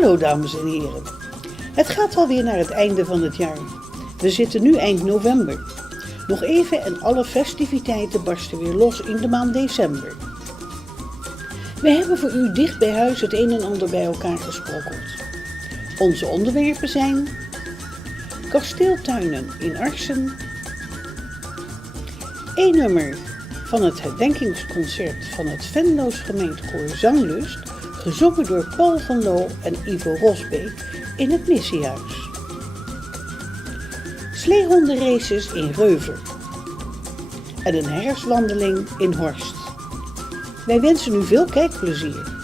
Hallo dames en heren. Het gaat alweer naar het einde van het jaar. We zitten nu eind november. Nog even en alle festiviteiten barsten weer los in de maand december. We hebben voor u dicht bij huis het een en ander bij elkaar gesprokkeld. Onze onderwerpen zijn kasteeltuinen in Arsen, één nummer van het herdenkingsconcert van het Venlo's gemeentekoor Zanglust, gezongen door Paul van Loo en Ivo Rosbeek in het Missiehuis. Sleehondenraces in Reuver en een herfstwandeling in Horst. Wij wensen u veel kijkplezier.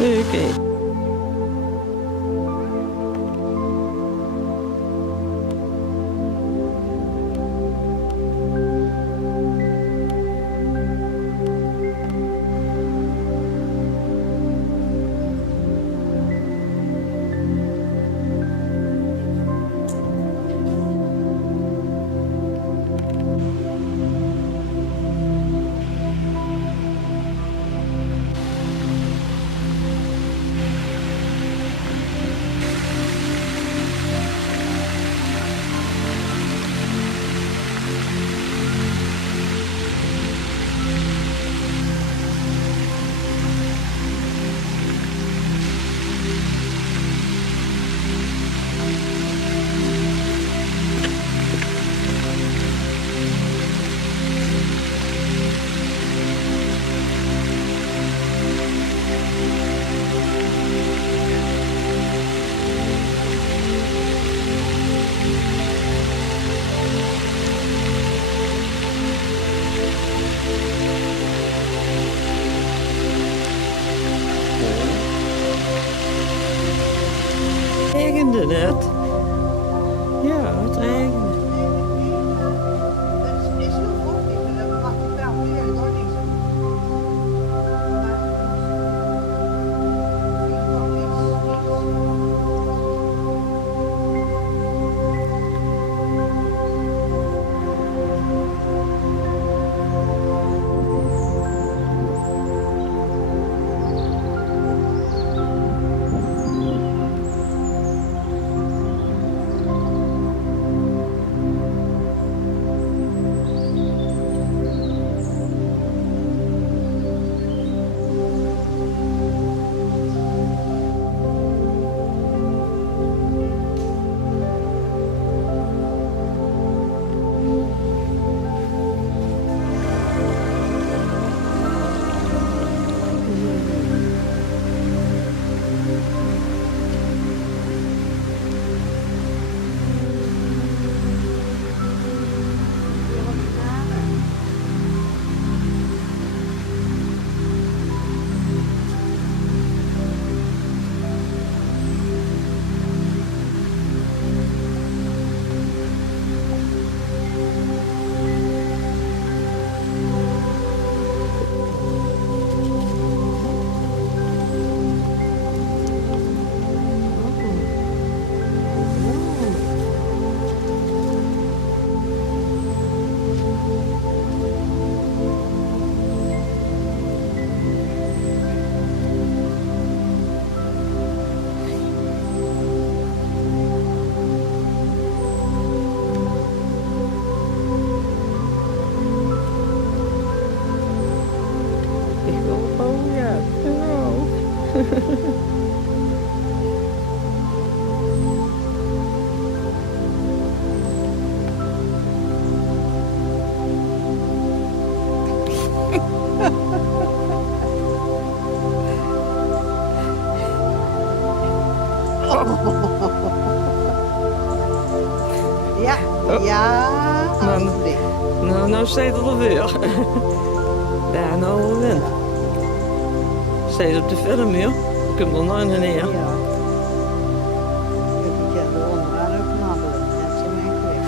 Oké. Regende net? Ja, het regende. Het is heel vochtig en dan mag ik wel weer door niks. Ja, ja, alsjeblieft. Nou staat het alweer. Ja, nou win. Staat op de film, joh. Komt er nog neer. Ja. Ik heb er onderaan ook knabbelen. Dat is mijn kwik.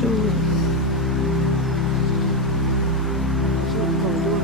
zo. Zo, kom door.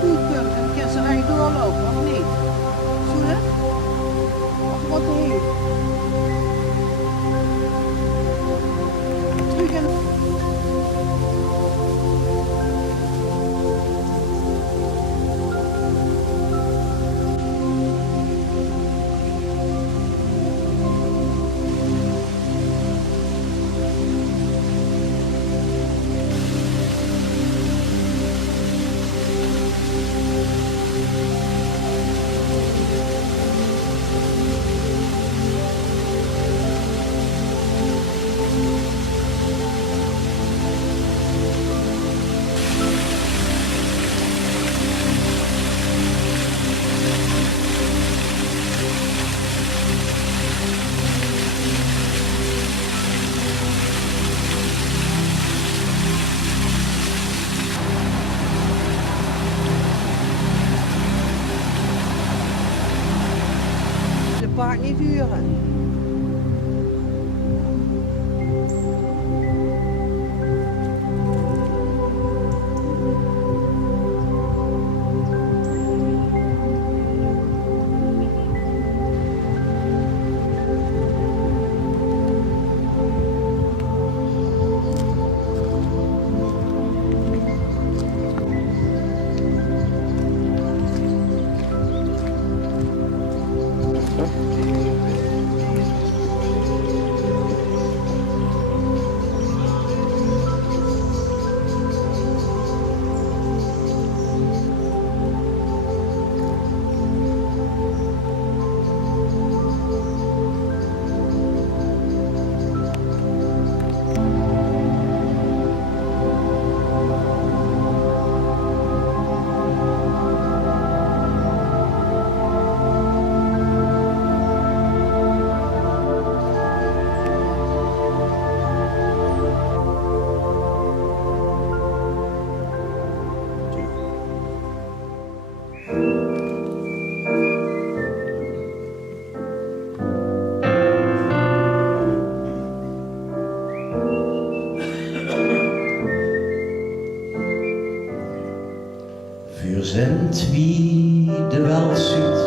Goedkeurig, en kan ze eigenlijk doorlopen, of niet? Zie je? Of wat heen? Terug en... De paard niet huren. Für sind wie de Welt ziet,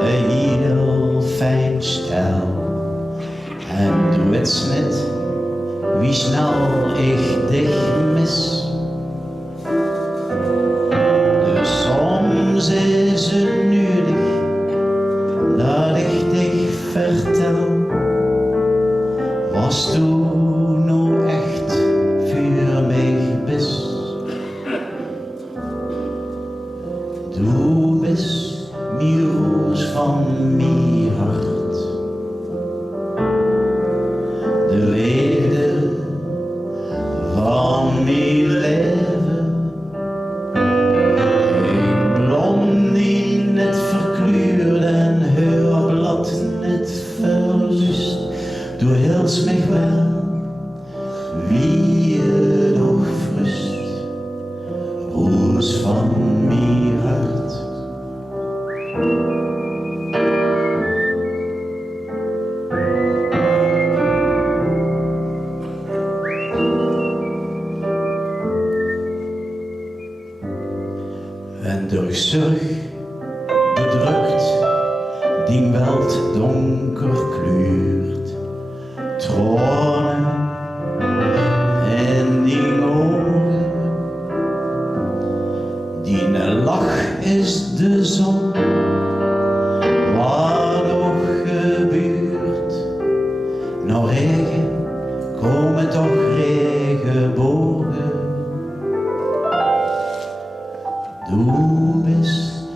een heel fijn stijl. En du weet niet, wie snel ik dich mis. Dus soms is het nodig, dat ik dich vertel. Was du nu echt für mich bist? Du bist mir roos van mijn hart, de liefde van mijn leven. Ik blom die net verkleurd en heurblad net verlust. Du hilst mich wel, wie je nog frust, roos van mijn hart. En durch Zorg bedrukt, die Welt donker kleurt, Tranen in die ogen, die lach is de zon, wat nog gebeurt. Nou regen, komen toch regenbogen. Du bist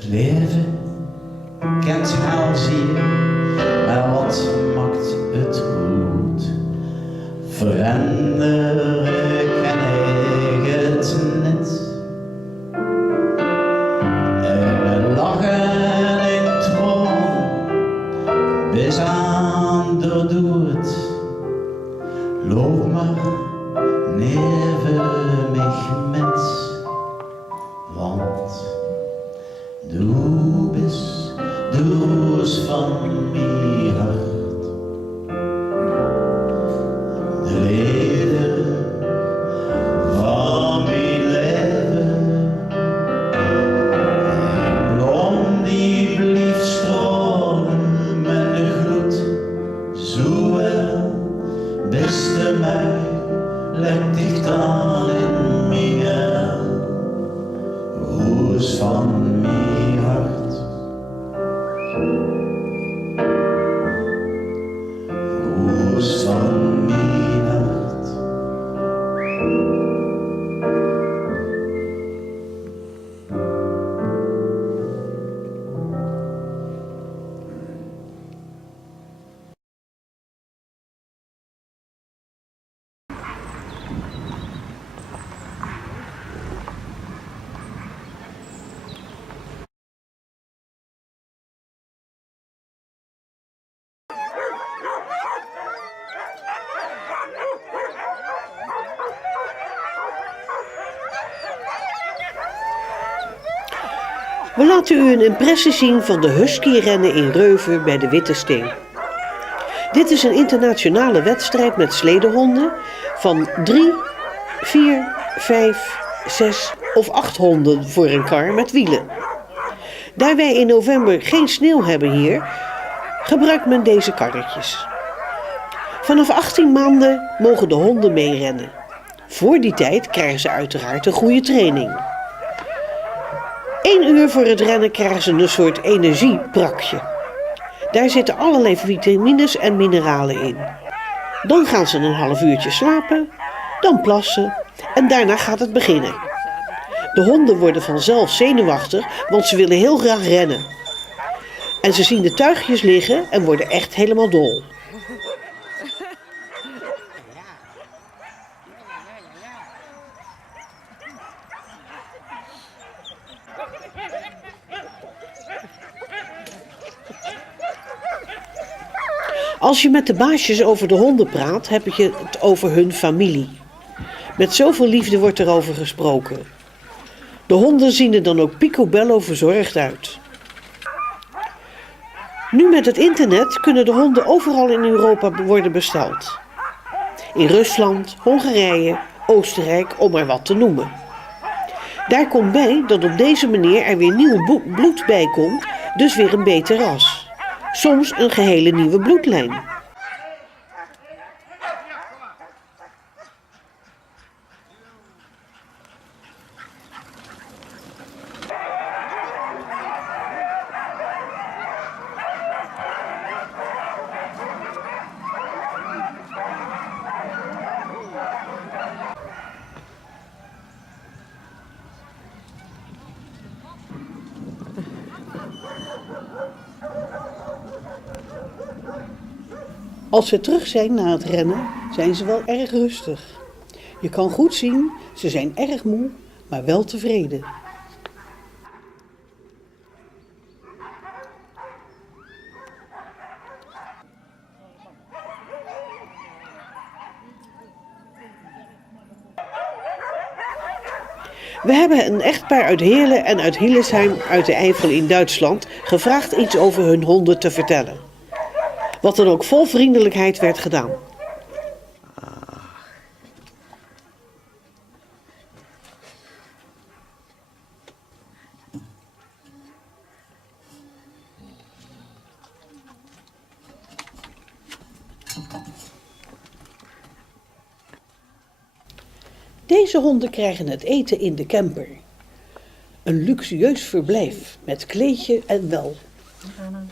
Het leven kent wel zeer, maar wat maakt het goed? Veranderen kan ik het net. Er lachen en troon, bis aan de dood. Loop maar neven mich met, want du bist dus van mijn hart. De reden van mijn leven, een blom die blieft stralen met de gloed. Zo wel, beste mij, leg dicht aan in mijn hel, roos van mijn hart. Roos van mijn hart. We laten u een impressie zien van de husky-rennen in Reuven bij de Witte Steen. Dit is een internationale wedstrijd met sledehonden van 3, 4, 5, 6 of 8 honden voor een kar met wielen. Daar wij in november geen sneeuw hebben hier, gebruikt men deze karretjes. Vanaf 18 maanden mogen de honden meerennen. Voor die tijd krijgen ze uiteraard een goede training. 1 uur voor het rennen krijgen ze een soort energieprakje. Daar zitten allerlei vitamines en mineralen in. Dan gaan ze een half uurtje slapen, dan plassen en daarna gaat het beginnen. De honden worden vanzelf zenuwachtig, want ze willen heel graag rennen. En ze zien de tuigjes liggen en worden echt helemaal dol. Als je met de baasjes over de honden praat, heb je het over hun familie. Met zoveel liefde wordt er over gesproken. De honden zien er dan ook picobello verzorgd uit. Nu met het internet kunnen de honden overal in Europa worden besteld. In Rusland, Hongarije, Oostenrijk, om maar wat te noemen. Daar komt bij dat op deze manier er weer nieuw bloed bij komt, dus weer een beter ras. Soms een gehele nieuwe bloedlijn. Als ze terug zijn na het rennen, zijn ze wel erg rustig. Je kan goed zien, ze zijn erg moe, maar wel tevreden. We hebben een echtpaar uit Heerlen en uit Hillesheim uit de Eifel in Duitsland gevraagd iets over hun honden te vertellen. Wat dan ook vol vriendelijkheid werd gedaan. Deze honden krijgen het eten in de camper. Een luxueus verblijf met kleedje en wel.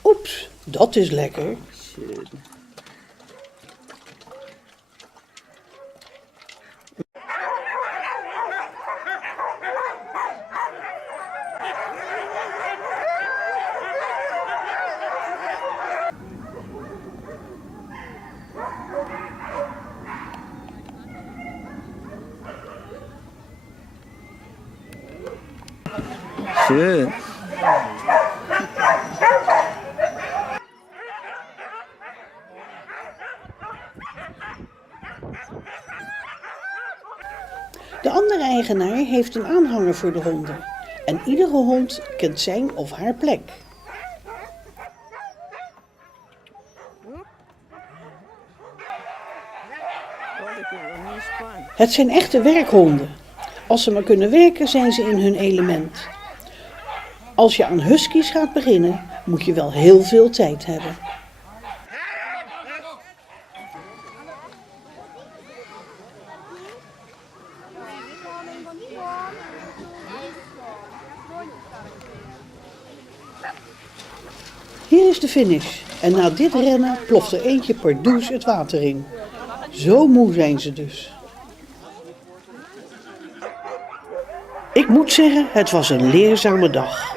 Oeps, dat is lekker. Schön. De andere eigenaar heeft een aanhanger voor de honden. En iedere hond kent zijn of haar plek. Het zijn echte werkhonden. Als ze maar kunnen werken, zijn ze in hun element. Als je aan huskies gaat beginnen, moet je wel heel veel tijd hebben. Hier is de finish. En na dit rennen ploft er eentje pardoes het water in. Zo moe zijn ze dus. Ik moet zeggen, het was een leerzame dag.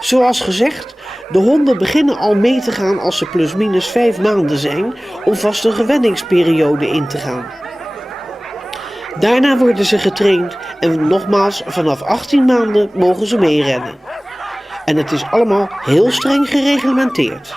Zoals gezegd, de honden beginnen al mee te gaan als ze plusminus 5 maanden zijn, om vast een gewenningsperiode in te gaan. Daarna worden ze getraind en nogmaals, vanaf 18 maanden mogen ze meerennen. En het is allemaal heel streng gereglementeerd.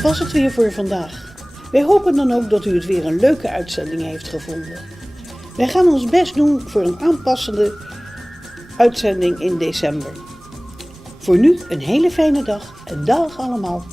Dat was het weer voor vandaag. Wij hopen dan ook dat u het weer een leuke uitzending heeft gevonden. Wij gaan ons best doen voor een aanpassende uitzending in december. Voor nu een hele fijne dag en dag allemaal.